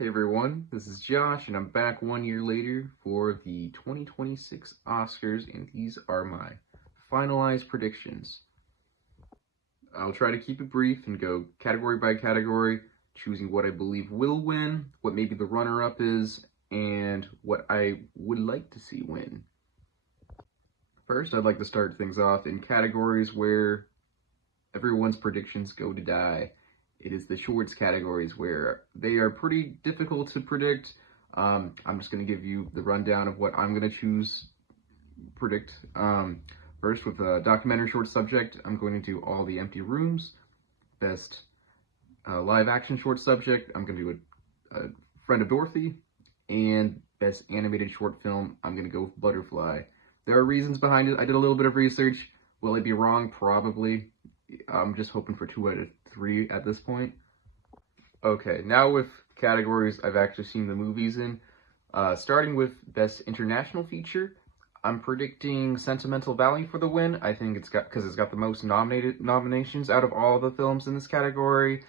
Hey everyone, this is Josh, and I'm back 1 year later for the 2026 Oscars, and these are my finalized predictions. I'll try to keep it brief and go category by category, choosing what I believe will win, what maybe the runner-up is, and what I would like to see win. First, I'd like to start things off in categories where everyone's predictions go to die. It is the shorts categories where they are pretty difficult to predict. I'm just going to give you the rundown of what I'm going to predict. First, with a documentary short subject, I'm going to do All the Empty Rooms. Best live action short subject, I'm going to do a Friend of Dorothy. And best animated short film, I'm going to go with Butterfly. There are reasons behind it. I did a little bit of research. Will I be wrong? Probably. I'm just hoping for 2 out of 3 at this point. Okay, now with categories I've actually seen the movies in. Starting with Best International Feature, I'm predicting Sentimental Value for the win. I think it's got the most nominations out of all the films in this category.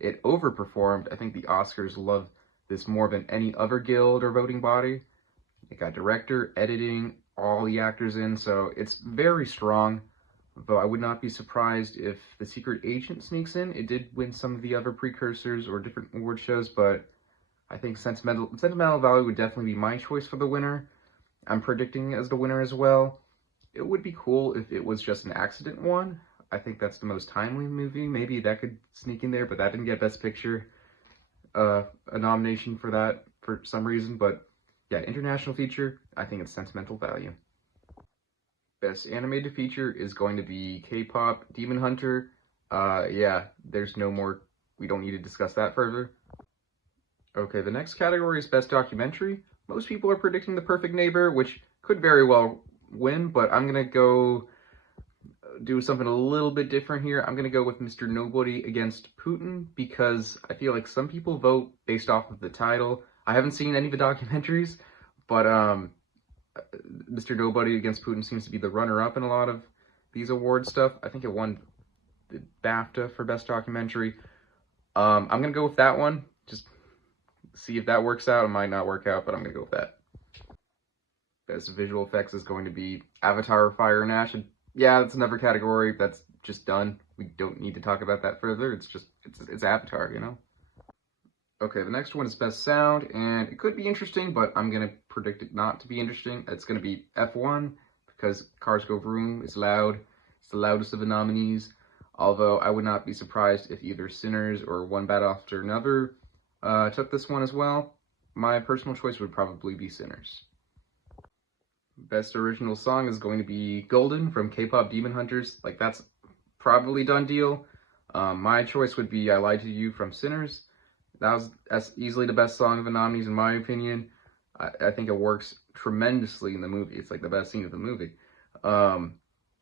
It overperformed. I think the Oscars love this more than any other guild or voting body. It got director, editing, all the actors in, so it's very strong. Though I would not be surprised if The Secret Agent sneaks in. It did win some of the other precursors or different award shows, but I think Sentimental Value would definitely be my choice for the winner. I'm predicting as the winner as well. It would be cool if it was just an accident one. I think that's the most timely movie. Maybe that could sneak in there, but that didn't get Best Picture a nomination for that for some reason. But yeah, international feature, I think it's Sentimental Value. Best animated feature is going to be K-pop Demon Hunter. Yeah, there's no more. We don't need to discuss that further. Okay, the next category is Best Documentary. Most people are predicting The Perfect Neighbor, which could very well win, but I'm gonna go do something a little bit different here. I'm gonna go with Mr. Nobody against Putin because I feel like some people vote based off of the title. I haven't seen any of the documentaries, but Mr. Nobody against Putin seems to be the runner-up in a lot of these award stuff. I think it won the BAFTA for Best Documentary. I'm gonna go with that one. Just see if that works out. It might not work out, but I'm gonna go with that. Best visual effects is going to be Avatar: Fire and Ash. And yeah, that's another category that's just done. We don't need to talk about that further. It's Avatar, you know. Okay, the next one is Best Sound, and it could be interesting, but I'm gonna predict it not to be interesting. It's gonna be F1 because Cars Go Vroom is loud. It's the loudest of the nominees. Although I would not be surprised if either Sinners or One Battle After Another took this one as well. My personal choice would probably be Sinners. Best original song is going to be Golden from K-pop Demon Hunters. Like, that's probably done deal. My choice would be I Lied to You from Sinners. That's easily the best song of the nominees in my opinion. I think it works tremendously in the movie. It's like the best scene of the movie.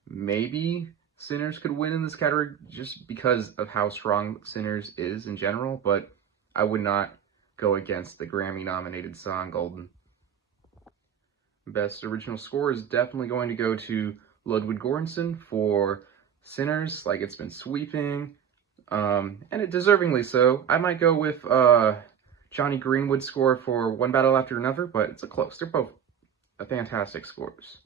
Maybe Sinners could win in this category just because of how strong Sinners is in general, but I would not go against the Grammy nominated song Golden. Best original score is definitely going to go to Ludwig Göransson for Sinners. Like, it's been sweeping, and it deservingly so. I might go with Johnny Greenwood's score for One Battle After Another, but it's a close. They're both fantastic scores.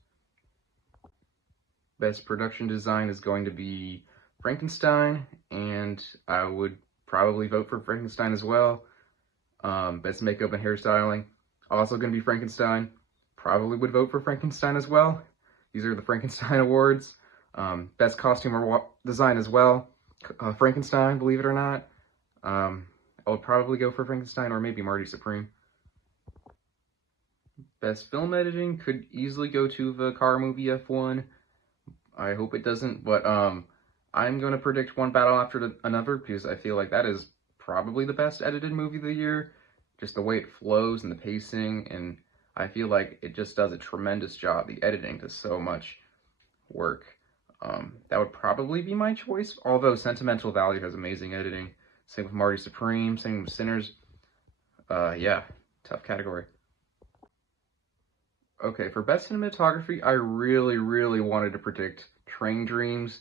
Best production design is going to be Frankenstein, and I would probably vote for Frankenstein as well. Best makeup and hairstyling, also going to be Frankenstein. Probably would vote for Frankenstein as well. These are the Frankenstein Awards. Best costume design as well. Frankenstein, believe it or not. I would probably go for Frankenstein or maybe Marty Supreme. Best film editing could easily go to the car movie F1. I hope it doesn't, but I'm going to predict One Battle After Another because I feel like that is probably the best edited movie of the year. Just the way it flows and the pacing, and I feel like it just does a tremendous job. The editing does so much work. That would probably be my choice, although Sentimental Value has amazing editing. Same with Marty Supreme, same with Sinners. Yeah, tough category. Okay, for Best Cinematography, I really wanted to predict Train Dreams,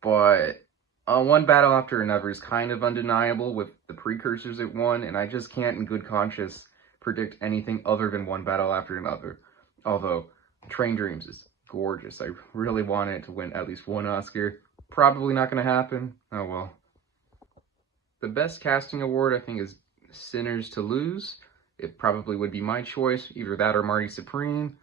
but One Battle After Another is kind of undeniable with the precursors it won, and I just can't in good conscience predict anything other than One Battle After Another. Although, Train Dreams is gorgeous. I really want it to win at least one Oscar. Probably not going to happen. Oh well. The Best Casting Award, I think, is Sinners to Lose. It probably would be my choice, either that or Marty Supreme.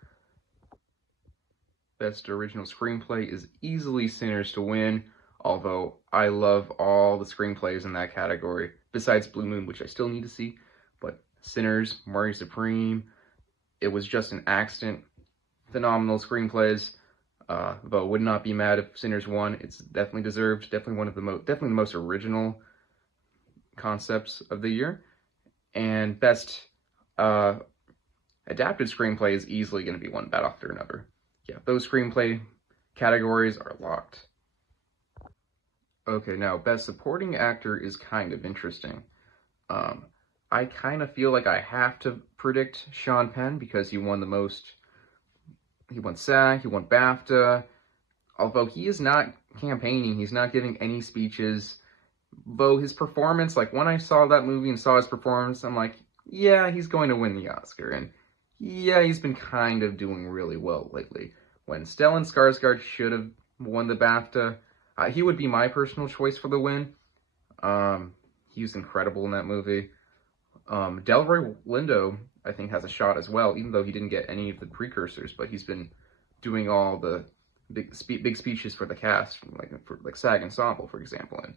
Best Original Screenplay is easily Sinners to win, although I love all the screenplays in that category, besides Blue Moon, which I still need to see. But Sinners, Marty Supreme, It Was Just an Accident, phenomenal screenplays. But would not be mad if Sinners won. It's definitely deserved. Definitely one of the definitely the most original concepts of the year. And Best Adapted Screenplay is easily going to be One Battle After Another. Yeah, those screenplay categories are locked. Okay, now Best Supporting Actor is kind of interesting. I kind of feel like I have to predict Sean Penn because he won the most. He won SAG, he won BAFTA. Although he is not campaigning, he's not giving any speeches. Though his performance, like when I saw that movie and saw his performance, I'm like, yeah, he's going to win the Oscar. And yeah, he's been kind of doing really well lately. When Stellan Skarsgård should have won the BAFTA, he would be my personal choice for the win. He was incredible in that movie. Delroy Lindo, I think, has a shot as well, even though he didn't get any of the precursors, but he's been doing all the big speeches for the cast, like SAG Ensemble, for example, and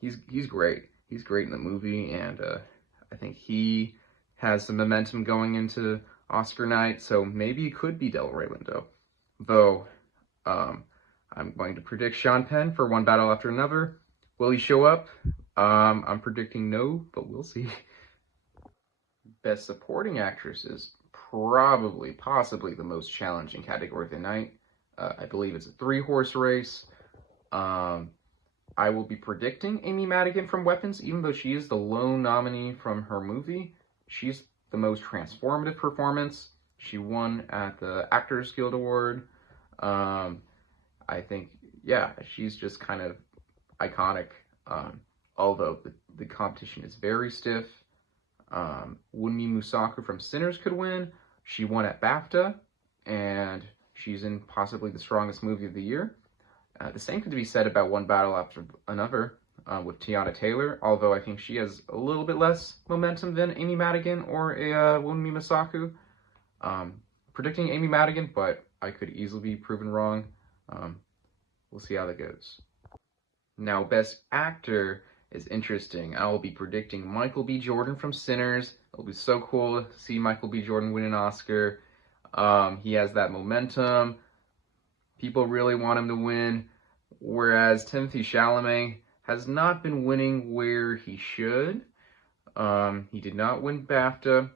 he's great. He's great in the movie, and I think he has some momentum going into Oscar night, so maybe it could be Delroy Lindo. Though, I'm going to predict Sean Penn for One Battle After Another. Will he show up? I'm predicting no, but we'll see. Best Supporting Actress is possibly the most challenging category of the night. I believe it's a 3-horse race. I will be predicting Amy Madigan from Weapons, even though she is the lone nominee from her movie. She's the most transformative performance. She won at the Actors Guild Award. I think, yeah, she's just kind of iconic. Although the competition is very stiff. Wunmi Mosaku from Sinners could win. She won at BAFTA, and she's in possibly the strongest movie of the year. The same could be said about One Battle After Another with Teyana Taylor, although I think she has a little bit less momentum than Amy Madigan or a Wunmi Mosaku. Predicting Amy Madigan, but I could easily be proven wrong. We'll see how that goes. Now, Best Actor is interesting. I will be predicting Michael B. Jordan from Sinners. It'll be so cool to see Michael B. Jordan win an Oscar. He has that momentum. People really want him to win, whereas Timothée Chalamet has not been winning where he should. He did not win BAFTA.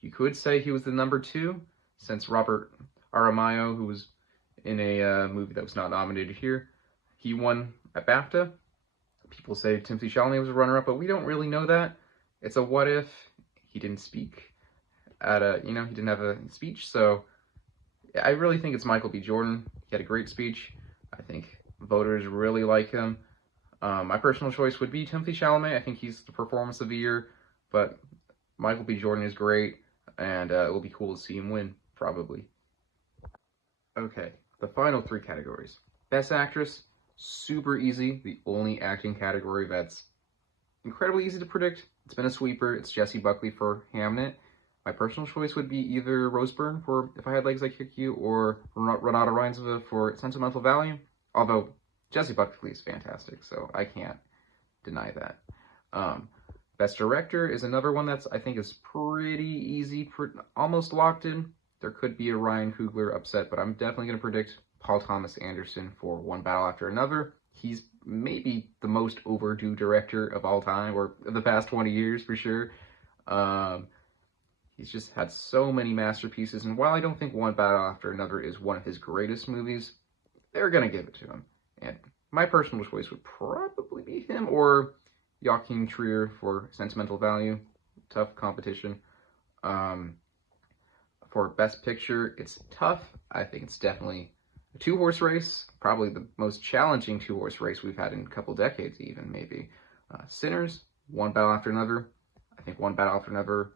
You could say he was the number 2, since Robert Aramayo, who was in a movie that was not nominated here, he won at BAFTA. People say Timothée Chalamet was a runner-up, but we don't really know that. It's a what if. He didn't speak at he didn't have a speech, so I really think it's Michael B. Jordan. He had a great speech. I think voters really like him. My personal choice would be Timothée Chalamet. I think he's the performance of the year, but Michael B. Jordan is great, and it will be cool to see him win, probably. Okay, the final 3 categories. Best Actress, super easy. The only acting category that's incredibly easy to predict. It's been a sweeper. It's Jessie Buckley for Hamnet. My personal choice would be either Rose Byrne for If I Had Legs, I'd Kick You, or Renata Reinsve for Sentimental Value. Although Jessie Buckley is fantastic, so I can't deny that. Best Director is another one that's I think is pretty easy, almost locked in. There could be a Ryan Coogler upset, but I'm definitely going to predict Paul Thomas Anderson for One Battle After Another. He's maybe the most overdue director of all time, or of the past 20 years for sure. He's just had so many masterpieces, and while I don't think One Battle After Another is one of his greatest movies, they're going to give it to him. And my personal choice would probably be him or Joachim Trier for Sentimental Value. Tough competition. For Best Picture, it's tough. I think it's definitely A two-horse race, probably the most challenging two-horse race we've had in a couple decades even, maybe. Sinners, one battle after another. I think one battle after another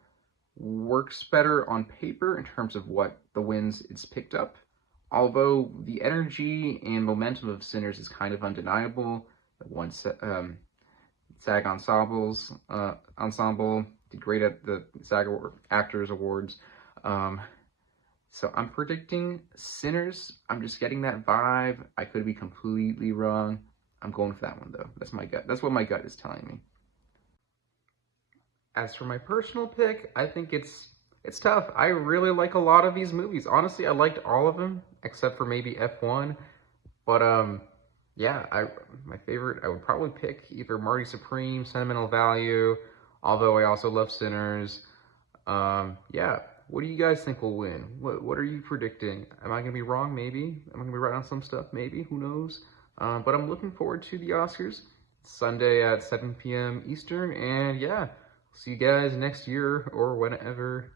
works better on paper in terms of what the wins it's picked up. Although the energy and momentum of Sinners is kind of undeniable. One SAG ensemble did great at the SAG Actors Awards. So I'm predicting Sinners. I'm just getting that vibe. I could be completely wrong. I'm going for that one though. That's my gut. That's what my gut is telling me. As for my personal pick, I think it's tough. I really like a lot of these movies. Honestly, I liked all of them except for maybe F1. But yeah, my favorite, I would probably pick either Marty Supreme, Sentimental Value, although I also love Sinners. Yeah, what do you guys think will win? What are you predicting? Am I gonna be wrong? Maybe. Am I gonna be right on some stuff? Maybe. Who knows? But I'm looking forward to the Oscars. Sunday at 7 p.m. Eastern, and yeah, see you guys next year or whenever.